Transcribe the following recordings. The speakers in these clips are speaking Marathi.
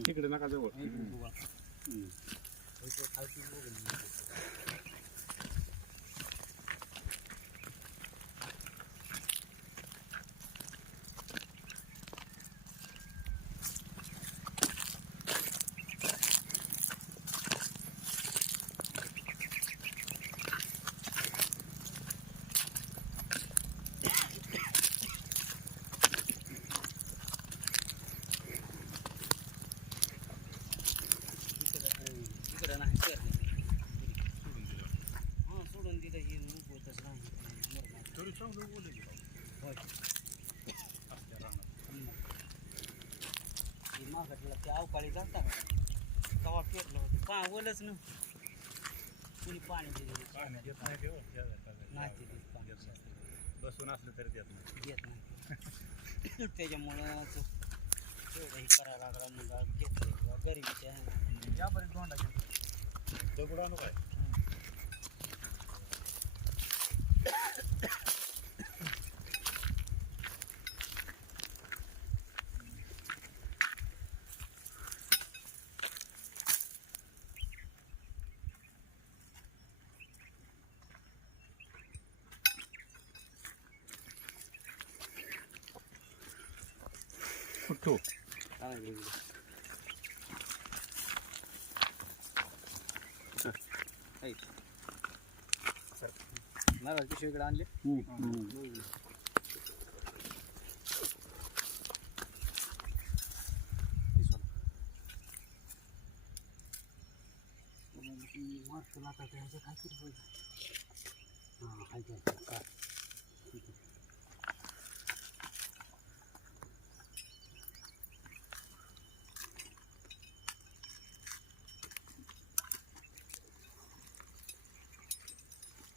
इकडे नका जवळ इकडं नाही पेरलेलं. हा, सोडून दिलं हे उगवतच नाही मुरमाड. तरी चांगलं बोलले होय. हम्म. हे मागटला ते अवकाळी जाता तवा पेरलं होतं न कुणी पाणी दिलं नाही बसून असलं तरी देत नाही देत नाही हे करायला लागला घेतलं गरिबीच्या बरेच दोंडा दगड आणू काय? कुठं चांगली नारळ पिशवी इकडे आणले मस्त आता त्याचं काहीतरी हो. होईल हां. हाय काय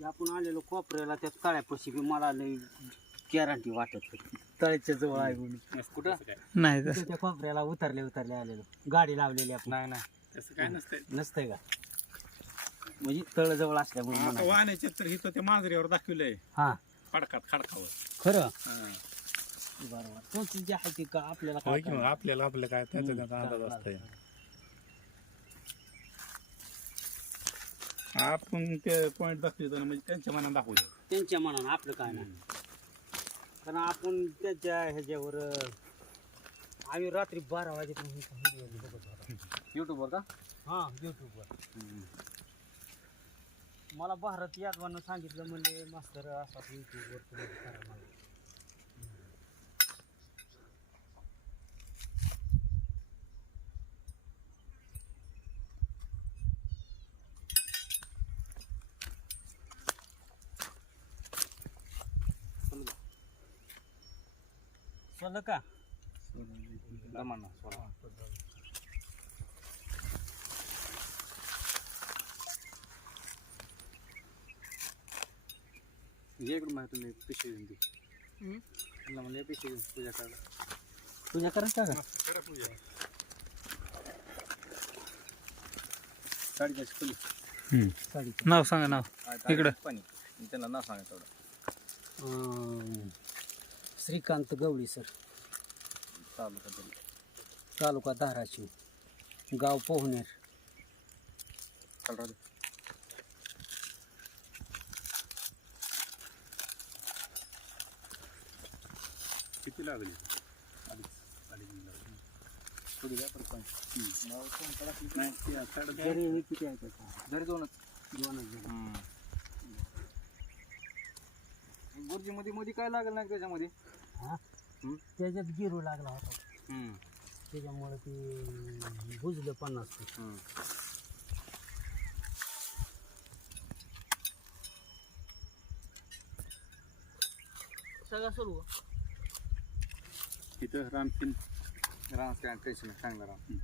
ते आपण आलेलो कोपऱ्याला त्या तळ्यापाशी बी मला लई गॅरंटी वाटत होती. तळ्याच्या जवळ आहे म्हणून. कुठं? नाही तिथं त्या कोपऱ्याला उतरले उतरले आलेलो. गाडी लावलेली आपण. नाही नाही. तसं काय नसतंय. नसतंय का? म्हणजे तळ जवळ असल्यामुळे आता म्हणाले. वाहनाचे तर इथं त्या मांजरीवर दाखवलंय. हा. खडकात खडकावर. खरं? बरोबर. तुमची जी आहे ती का आपल्याला काय होय की मग करणार? आपल्याला आपलं काय त्याचा त्याचा अंदाज असतंय. आपण ते पॉईंट दाखवतो ना म्हणजे त्यांच्या मनात दाखवू द्या त्यांच्या मनानं आपलं काय नाही. कारण आपण त्याच्या ह्याच्यावर अं, आम्ही रात्री बारा वाजेपर्यंत व्हिडिओ बघत होतो. युट्यूबवर का? हां यूट्यूबवर मला भारत यादवानं सांगितलं म्हणजे मास्तर असा यूट्यूबवर तुम्ही करा मला सोलं का ये इकडून माहिती तुम्ही पिशवी घेऊन ती त्यांना म्हणलं पिशवी घेऊन पूजा करायला पूजा करायचं का साडीच्या फुली साडीचं नाव सांगा नाव इकडं. पाणी त्यांना नाव सांगा तेवढं श्रीकांत गवळी सर. चालू का तरी तालुका धाराशिव. गाव पोहनेर. किती लागली? नाही जरी हे किती आहे त्याचं. जरी दोनच. दोनच. गुरुजी मध्ये मध्ये काय लागेल ना त्याच्यामध्ये? हा? हम्म. त्याच्यात गिरू लागला होता. हम्म. त्याच्यामुळे ते बुजलं पन्नास हम्म. सगळं सुरू. तिथं रामतीन राम काय टेन्शन नाही चांगला राम.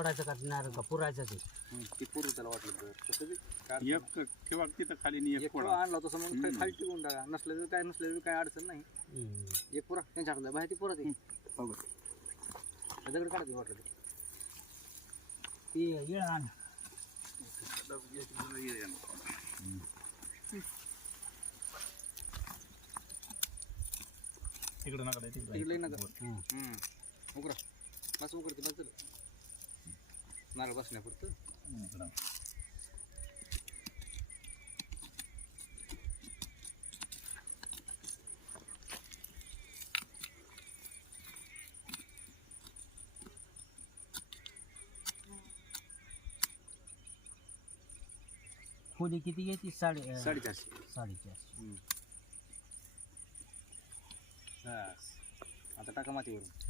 पडायचं का नाही का पुरायचं ते ती पूर्व त्याला वाटलं तर तसं बी काय अडचण एक ठेवा तिथं खाली आणि. एक पुरा आणला तसं मग हम्म. खाली टिकून टाका नसलं तर काय नसलं तर काय अडचण नाही हम्म. एक पुरा त्यांच्या बाहेर ती पुरा ते दगड काढते वाटलं ते ते येळ आण तिकडे नका तिकडे नका हं. हम्म. उकरा बस उकरते बस झालं. नारळ बसण्यापुरतं इकडं. खोली किती घेते साडे अं, साडेचारशे साडेचारशे हम्म. बस आता टाका मातीवरून टाका